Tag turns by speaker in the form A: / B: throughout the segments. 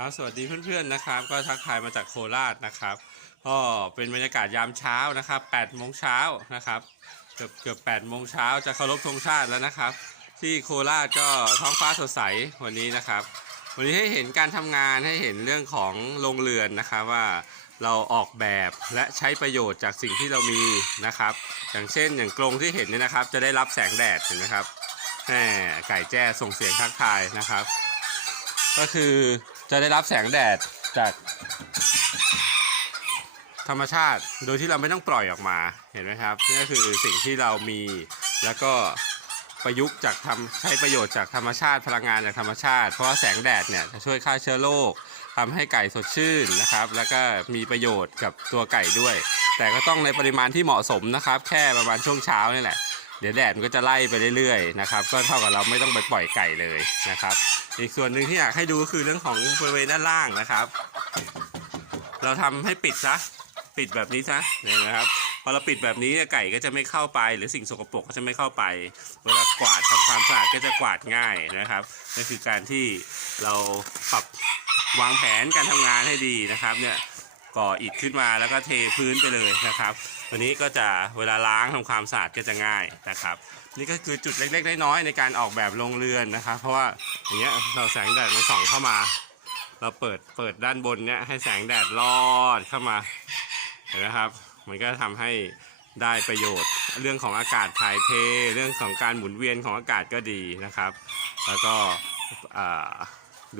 A: ครับสวัสดีเพื่อนๆนะครับ ก็ทักทายมาจากโคราชนะครับก็เป็นบรรยากาศยามเช้านะครับ8โมงเช้านะครับ เกือบเกือบ8โมงเช้าจะเคารพธงชาติแล้วนะครับ ที่โคราชก็ท้องฟ้าสดใสวันนี้นะครับ วันนี้ให้เห็นการทำงานให้เห็นเรื่องของโรงเรือนนะครับว่าเราออกแบบและใช้ประโยชน์จากสิ่งที่เรามีนะครับ อย่างเช่นอย่างกรงที่เห็นเนี่ยนะครับ จะได้รับแสงแดดเห็นไหมครับแหมไก่แจ้ส่งเสียงทักทายนะครับ ก็คือ จะได้รับแสงแดดจาก ธรรมชาติ โดยที่เราไม่ต้องปล่อยออกมา เห็นไหมครับ นี่ก็คือสิ่งที่เรามี แล้วก็ประยุกต์จากทำใช้ประโยชน์จากธรรมชาติพลังงานจากธรรมชาติ เพราะว่าแสงแดดเนี่ยจะช่วยฆ่าเชื้อโรคทำให้ไก่สดชื่นนะครับ แล้วก็มีประโยชน์กับตัวไก่ด้วย แต่ก็ต้องในปริมาณที่เหมาะสมนะครับ แค่ประมาณช่วงเช้านี่แหละ เดี๋ยวแดดมันก็จะไล่ไปเรื่อยๆนะครับ ก็เท่ากับเราไม่ต้องไปปล่อยไก่เลยนะครับ อีกส่วนหนึ่งที่อยากให้ดูก็คือเรื่องของบริเวณด้านล่างนะครับ เราทำให้ปิดซะปิดแบบนี้ซะเนี่ยนะครับพอเราปิดแบบนี้เนี่ยไก่ก็จะไม่เข้าไป หรือสิ่งสกปรกก็จะไม่เข้าไป เวลากวาดทำความสะอาดก็จะกวาดง่ายนะครับนั่นคือการที่เราปรับวางแผนการทำงานให้ดีนะครับเนี่ย ก่ออิฐขึ้นมาแล้วก็เทพื้นไปเลยนะครับ วันนี้ก็จะเวลาล้างทำความสะอาดก็จะง่ายนะครับ นี่ก็คือจุดเล็กๆน้อยๆในการออกแบบโรงเรือนนะครับ เพราะว่าอย่างเงี้ยเราแสงแดดมันส่องเข้ามา เราเปิดเปิดด้านบนเนี้ยให้แสงแดดลอดเข้ามาเห็นไหมครับ มันก็ทำให้ได้ประโยชน์ เรื่องของอากาศถ่ายเท เรื่องของการหมุนเวียนของอากาศก็ดีนะครับ แล้วก็อ่า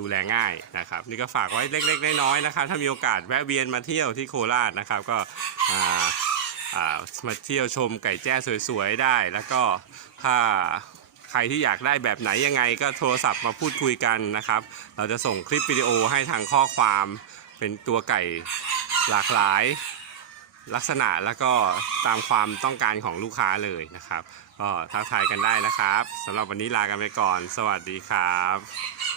A: ดูแลง่ายนะครับ นี่ก็ฝากไว้เล็กๆน้อยๆนะครับ ถ้ามีโอกาสแวะเวียนมาเที่ยวที่โคราชนะครับ ก็มาเที่ยวชมไก่แจ้สวยๆได้ แล้วก็ถ้าใครที่อยากได้แบบไหนยังไงก็โทรศัพท์มาพูดคุยกันนะครับ เราจะส่งคลิปวิดีโอให้ทางข้อความเป็นตัวไก่หลากหลายลักษณะแล้วก็ตามความต้องการของลูกค้าเลยนะครับ ก็ทักทายกันได้นะครับสำหรับวันนี้ลากันไปก่อน สวัสดีครับ